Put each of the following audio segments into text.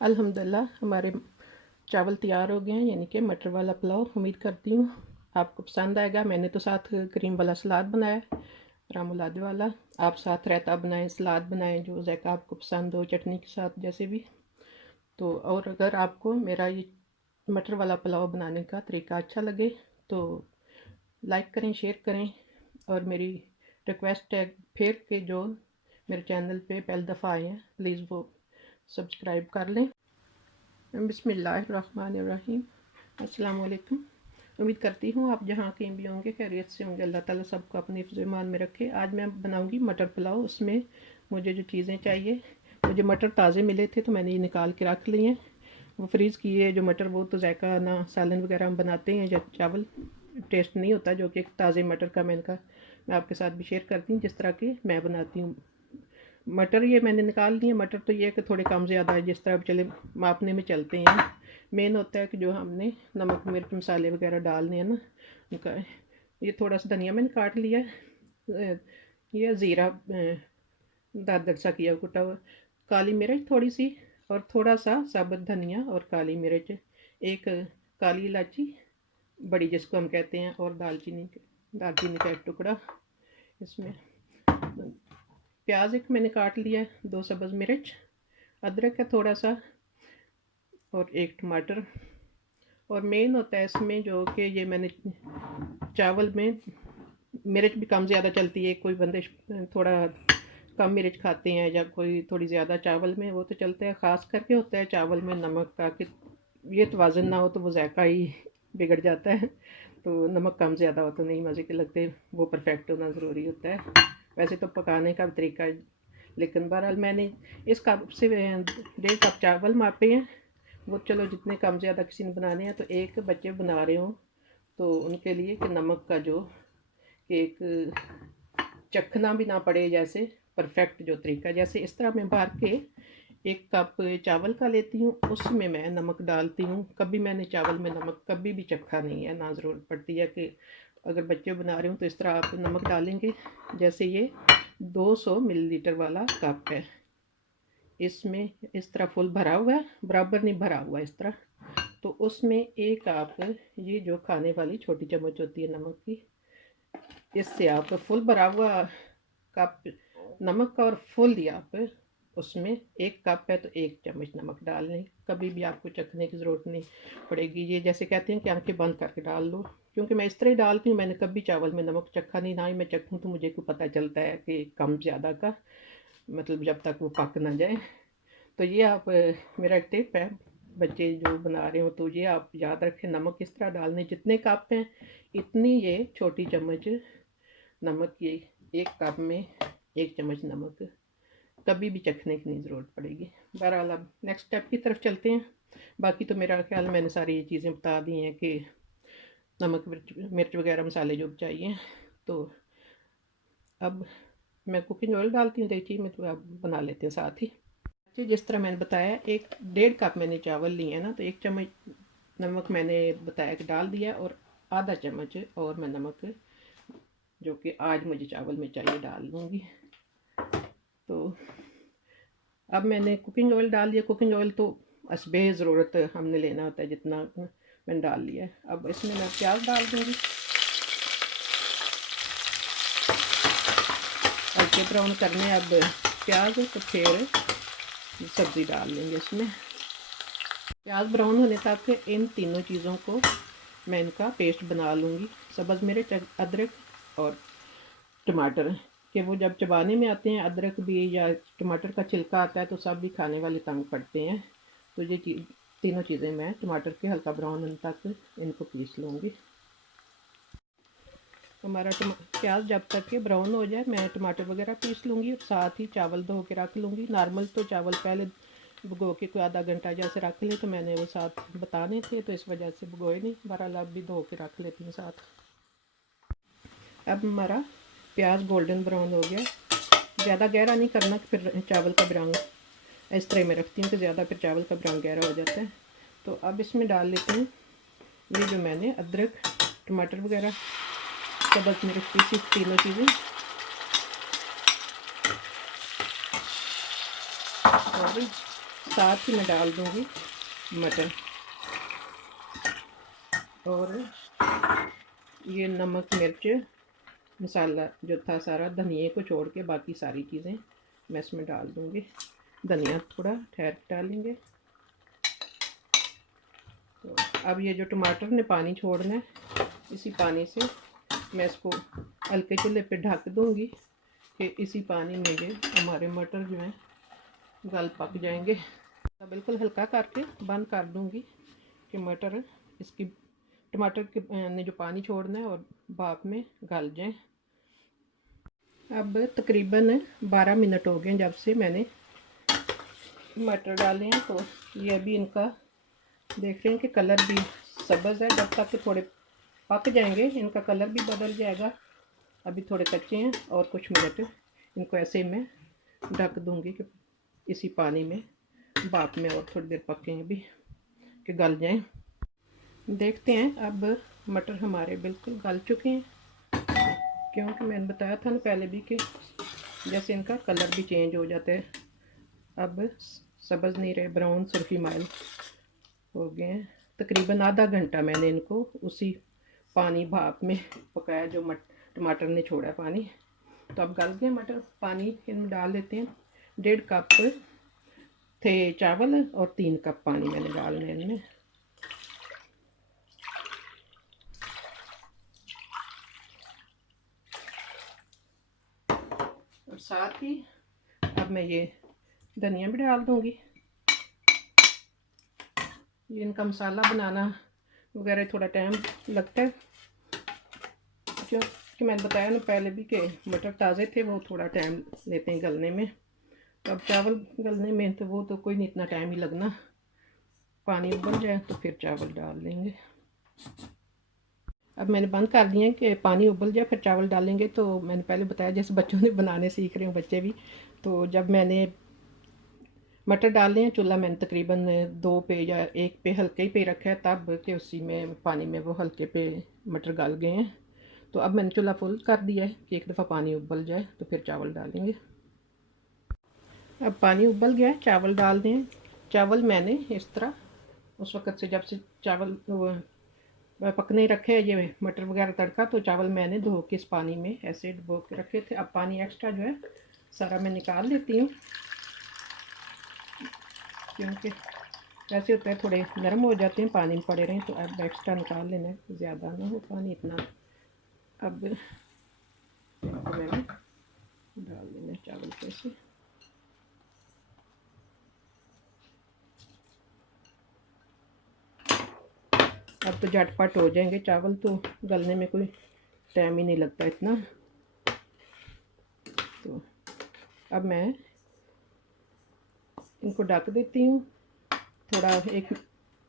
अल्हम्दुलिल्लाह हमारे चावल तैयार हो गए हैं, यानी कि मटर वाला पुलाव। उम्मीद करती हूँ आपको पसंद आएगा। मैंने तो साथ क्रीम वाला सलाद बनाया, रामुलादे वाला। आप साथ रायता बनाएं, सलाद बनाएं, जो ज़ायका आपको पसंद हो, चटनी के साथ जैसे भी। तो और अगर आपको मेरा ये मटर वाला पुलाव बनाने का तरीका अच्छा लगे तो लाइक करें, शेयर करें। और मेरी रिक्वेस्ट है फिर कि जो मेरे चैनल पे पहली दफ़ा आए हैं प्लीज़ वो सब्सक्राइब कर लें। बिस्मिल्लाहिर्रहमानिर्रहीम। अस्सलाम वालेकुम। उम्मीद करती हूँ आप जहाँ कहीं भी होंगे खैरियत से होंगे। अल्लाह ताला सबको अपने हिफ्ज़-ए-ईमान में रखे। आज मैं बनाऊँगी मटर पुलाव। उसमें मुझे जो चीज़ें चाहिए, मुझे मटर ताज़े मिले थे तो मैंने ये निकाल के रख लिए हैं। वो फ्रीज़ किए जो मटर, वो तो ज़ायका ना सालन वगैरह हम बनाते हैं या चावल टेस्ट नहीं होता, जो कि ताज़े मटर का मैंने कहा मैं आपके साथ भी शेयर करती हूँ जिस तरह की मैं बनाती हूँ। मटर ये मैंने निकाल लिए। मटर तो ये है कि थोड़े कम ज़्यादा है, जिस तरह चले मापने में चलते हैं। मेन होता है कि जो हमने नमक मिर्च मसाले वगैरह डालने हैं ना उनका। ये थोड़ा सा धनिया मैंने काट लिया है, ये ज़ीरा दरदर सा किया कुटा हुआ, काली मिर्च थोड़ी सी, और थोड़ा सा साबुत धनिया और काली मिर्च, एक काली इलायची बड़ी जिसको हम कहते हैं, और दालचीनी का एक टुकड़ा इसमें। प्याज एक मैंने काट लिया है, 2 सब्ज़ मिर्च, अदरक है थोड़ा सा, और एक टमाटर। और मेन होता है इसमें जो कि ये मैंने चावल में मिर्च भी कम ज़्यादा चलती है। कोई बंदे थोड़ा कम मिर्च खाते हैं या कोई थोड़ी ज़्यादा चावल में, वो तो चलता है। ख़ास करके होता है चावल में नमक का, कि ये तवाज़ुन ना हो तो वो ज़ायका ही बिगड़ जाता है। तो नमक कम ज़्यादा हो तो नहीं मज़े के लगते, वो परफेक्ट होना ज़रूरी होता है। वैसे तो पकाने का तरीका है, लेकिन बहरहाल मैंने इस कप से 1.5 कप चावल मापे हैं। वो चलो जितने कम ज़्यादा किसी ने बनाने हैं, तो एक बच्चे बना रहे हों तो उनके लिए कि नमक का जो कि एक चखना भी ना पड़े, जैसे परफेक्ट जो तरीका, जैसे इस तरह मैं भर के 1 कप चावल का लेती हूँ, उसमें मैं नमक डालती हूँ। कभी मैंने चावल में नमक कभी भी चखा नहीं है, ना ज़रूरत पड़ती है कि अगर बच्चे बना रहे हो तो इस तरह आप नमक डालेंगे। जैसे ये 200 मिलीलीटर वाला कप है, इसमें इस तरह फुल भरा हुआ है, बराबर नहीं भरा हुआ इस तरह। तो उसमें एक आप ये जो खाने वाली छोटी चम्मच होती है नमक की, इससे आप फुल भरा हुआ कप नमक का, और फुल दिया आप उसमें 1 कप है तो 1 चम्मच नमक डाल लें। कभी भी आपको चखने की ज़रूरत नहीं पड़ेगी। ये जैसे कहते हैं कि आंखें बंद करके डाल लो, क्योंकि मैं इस तरह ही डालती हूँ। मैंने कभी चावल में नमक चखा नहीं, ना ही मैं चखूँ तो मुझे को पता चलता है कि कम ज़्यादा का, मतलब जब तक वो पक ना जाए। तो ये आप मेरा टिप है, बच्चे जो बना रहे हो तो ये आप याद रखें, नमक इस तरह डालने, जितने कप हैं इतनी ये छोटी चम्मच नमक की, 1 कप में 1 चम्मच नमक। कभी भी चखने की नहीं ज़रूरत पड़ेगी। बहरहाल अब नेक्स्ट स्टेप की तरफ चलते हैं। बाकी तो मेरा ख्याल मैंने सारी ये चीज़ें बता दी हैं कि नमक मिर्च वगैरह मसाले जो चाहिए। तो अब मैं कुकिंग ऑयल डालती हूँ देखिए में, तो आप बना लेते हैं साथ ही। जिस तरह मैंने बताया 1.5 कप मैंने चावल लिए हैं ना, तो 1 चम्मच नमक मैंने बताया कि डाल दिया, और आधा चम्मच और मैं नमक जो कि आज मुझे चावल में चाहिए डाल दूँगी। तो अब मैंने कुकिंग ऑयल डाल दिया। कुकिंग ऑयल तो असबे ज़रूरत हमने लेना होता है, जितना मैंने डाल लिया है। अब इसमें मैं प्याज डाल दूँगी, हल्के ब्राउन करने अब प्याज, तो फिर सब्ज़ी डाल लेंगे इसमें। प्याज ब्राउन होने तक इन तीनों चीज़ों को मैं इनका पेस्ट बना लूँगी। सब्ज़ मिर्च, अदरक और टमाटर, कि वो जब चबाने में आते हैं, अदरक भी या टमाटर का छिलका आता है तो सब भी खाने वाले तंग पड़ते हैं। तो ये तीनों चीज़ें मैं टमाटर के हल्का ब्राउन होने तक इनको पीस लूँगी। हमारा प्याज जब तक के ब्राउन हो जाए मैं टमाटर वगैरह पीस लूँगी, और साथ ही चावल धो के रख लूँगी। नॉर्मल तो चावल पहले भिगो के कोई आधा घंटा जैसे रख ले, तो मैंने वो साथ बताने थे तो इस वजह से भिगोए नहीं। बहरहाल अब भी धो के रख लेती हूँ साथ। अब हमारा प्याज गोल्डन ब्राउन हो गया। ज़्यादा गहरा नहीं करना कि फिर चावल का ब्राउन, इस तरह मैं रखती हूँ कि ज़्यादा फिर चावल का ब्राउन गहरा हो जाता है। तो अब इसमें डाल लेती हूँ ये जो मैंने अदरक, टमाटर वगैरह, सब्ज़ मिर्च पीसी, तीनों चीज़ें, और साथ ही मैं डाल दूँगी मटर, और ये नमक मिर्च मसाला जो था सारा, धनिए को छोड़ के बाकी सारी चीज़ें मैं इसमें डाल दूँगी। धनिया थोड़ा ठहर डालेंगे। तो अब ये जो टमाटर ने पानी छोड़ना है, इसी पानी से मैं इसको हल्के चूल्हे पे ढक दूँगी कि इसी पानी में ये हमारे मटर जो हैं गल पक जाएंगे। तो बिल्कुल हल्का करके बंद कर दूँगी कि मटर इसकी टमाटर के ने जो पानी छोड़ना है और भाप में गल जाए। अब तकरीबन 12 मिनट हो गए जब से मैंने मटर डाले हैं। तो ये अभी इनका देख रहे हैं कि कलर भी सब्ज़ है। जब तक थोड़े पक जाएंगे इनका कलर भी बदल जाएगा। अभी थोड़े कच्चे हैं और कुछ मिनट इनको ऐसे मैं ढक दूँगी कि इसी पानी में भाप में और थोड़ी देर पकेंगे भी कि गल जाएं। देखते हैं अब मटर हमारे बिल्कुल गल चुके हैं, क्योंकि मैंने बताया था ना पहले भी कि जैसे इनका कलर भी चेंज हो जाता है। अब सब्ज़ नहीं रहे, ब्राउन सुर्खी माइल हो गए हैं। तकरीबन आधा घंटा मैंने इनको उसी पानी भाप में पकाया जो टमाटर ने छोड़ा पानी। तो अब गल गए मटर। पानी इनमें डाल देते हैं। 1.5 कप थे चावल और 3 कप पानी मैंने डालने इनमें। और साथ ही अब मैं ये धनिया भी डाल दूँगी। ये इनका मसाला बनाना वगैरह थोड़ा टाइम लगता है, क्योंकि मैंने बताया ना पहले भी कि मटर ताज़े थे, वो थोड़ा टाइम लेते हैं गलने में। तो अब चावल गलने में तो वो तो कोई नहीं इतना टाइम ही लगना। पानी उबल जाए तो फिर चावल डाल देंगे। अब मैंने बंद कर दिए कि पानी उबल जाए फिर चावल डालेंगे। तो मैंने पहले बताया जैसे बच्चों ने बनाने सीख रहे हैं बच्चे भी। तो जब मैंने मटर डाले हैं, चूल्हा मैंने तकरीबन 2 पे या 1 पे हल्के ही पे रखा है, तब कि उसी में पानी में वो हल्के पे मटर गल गए हैं। तो अब मैंने चूल्हा फुल कर दिया है कि एक दफ़ा पानी उबल जाए तो फिर चावल डालेंगे। अब पानी उबल गया है, चावल डाल दें। चावल मैंने इस तरह उस वक़्त से जब से चावल पकने रखे ये मटर वगैरह तड़का, तो चावल मैंने धो के इस पानी में ऐसे डुबो के रखे थे। अब पानी एक्स्ट्रा जो है सारा मैं निकाल लेती हूँ, क्योंकि ऐसे होता है थोड़े नरम हो जाते हैं पानी में पड़े रहें। तो अब एक्स्ट्रा निकाल लेना है, ज़्यादा ना हो पानी इतना। अब इनको मैंने डाल देना है चावल पे से। अब तो झटपट हो जाएंगे चावल, तो गलने में कोई टाइम ही नहीं लगता इतना। तो अब मैं इनको ढक देती हूँ थोड़ा।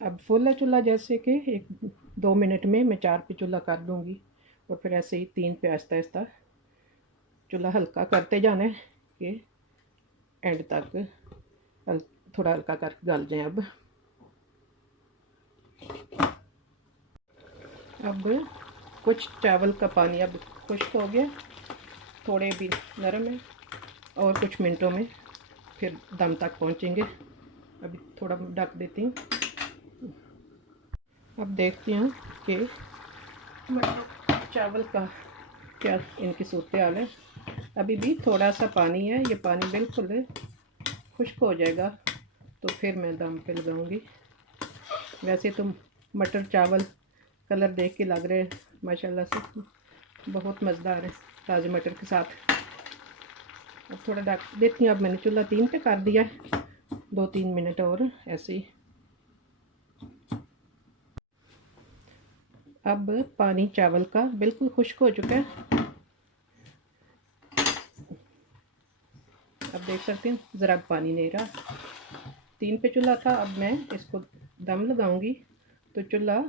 अब फुल है चूल्हा, जैसे कि 1-2 मिनट में मैं 4 पे चूल्हा कर दूँगी और फिर ऐसे ही 3 पे आहिस्ता आहिस्ता चूल्हा हल्का करते जाना है कि एंड तक थोड़ा हल्का करके गल जाए। अब कुछ चावल का पानी अब खुश्क हो गया, थोड़े भी नरम है, और कुछ मिनटों में फिर दम तक पहुँचेंगे। अभी थोड़ा ढक देती हूँ। अब देखती हूँ कि चावल का क्या इनकी सूरत हाल है। अभी भी थोड़ा सा पानी है, ये पानी बिल्कुल खुश्क हो जाएगा तो फिर मैं दम पे लगाऊंगी। वैसे तो मटर चावल कलर देख के लग रहे हैं माशाल्लाह से बहुत मज़ेदार है ताज़े मटर के साथ। अब थोड़ा ढक देती हूँ। अब मैंने चूल्हा 3 पे कर दिया है, 2-3 मिनट और ऐसे ही। अब पानी चावल का बिल्कुल खुश्क हो चुका है। अब देख सकते हैं ज़रा पानी नहीं रहा। 3 पे चूल्हा था, अब मैं इसको दम लगाऊंगी तो चूल्हा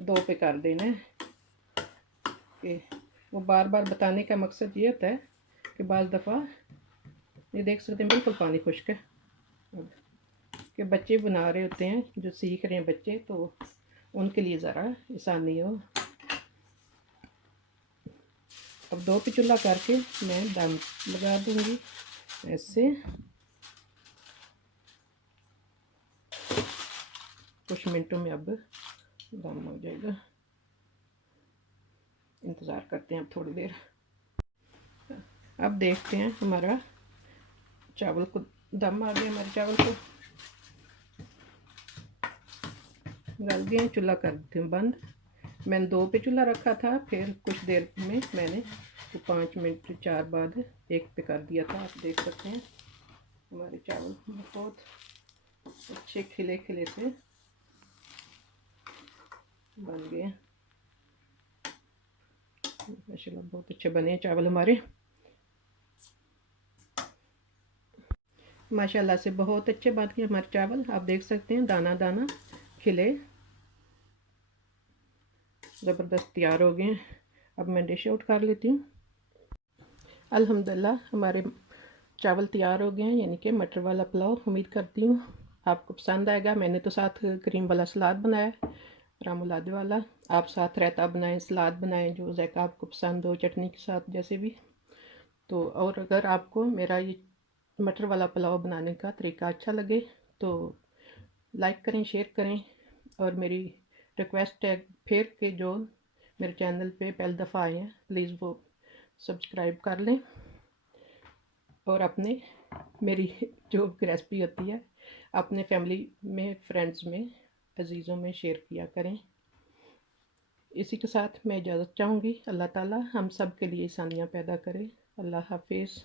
2 पे कर देना है। कि वो बार बार बताने का मकसद ये होता है कि बाज़ दफ़ा ये देख सकते हैं बिल्कुल पानी खुश्क है। कि बच्चे बना रहे होते हैं, जो सीख रहे हैं बच्चे, तो उनके लिए ज़रा आसानी हो। अब 2 पे चूल्हा करके मैं दम लगा दूँगी ऐसे। कुछ मिनटों में अब दम हो जाएगा। इंतज़ार करते हैं अब थोड़ी देर। अब देखते हैं हमारा चावल को दम आ गया, हमारे चावल को गल गए। चूल्हा कर देते हैं बंद। मैंने 2 पे चूल्हा रखा था, फिर कुछ देर में मैंने 5 मिनट 4 बाद 1 पे कर दिया था। आप देख सकते हैं हमारे चावल बहुत अच्छे खिले खिले से बन गए। माशाल्लाह बहुत अच्छे बने चावल हमारे, माशाल्लाह से बहुत अच्छे बन गए हमारे चावल। आप देख सकते हैं दाना दाना खिले ज़बरदस्त तैयार हो गए। अब मैं डिश आउट कर लेती हूँ। अल्हम्दुलिल्लाह हमारे चावल तैयार हो गए हैं, यानी कि मटर वाला पुलाव। उम्मीद करती हूँ आपको पसंद आएगा। मैंने तो साथ क्रीम वाला सलाद बनाया, रामुलादे वाला। आप साथ रायता बनाएं, सलाद बनाएं, जो ज़ायका आपको पसंद हो, चटनी के साथ जैसे भी। तो और अगर आपको मेरा ये मटर वाला पुलाव बनाने का तरीका अच्छा लगे तो लाइक करें, शेयर करें। और मेरी रिक्वेस्ट है फिर कि जो मेरे चैनल पे पहली दफ़ा आए हैं प्लीज़ वो सब्सक्राइब कर लें, और अपने मेरी जो रेसिपी होती है अपने फैमिली में, फ्रेंड्स में, अजीज़ों में शेयर किया करें। इसी के साथ मैं इजाज़त चाहूँगी। अल्लाह ताला हम सब के लिए आसानियाँ पैदा करे। अल्लाह हाफिज़।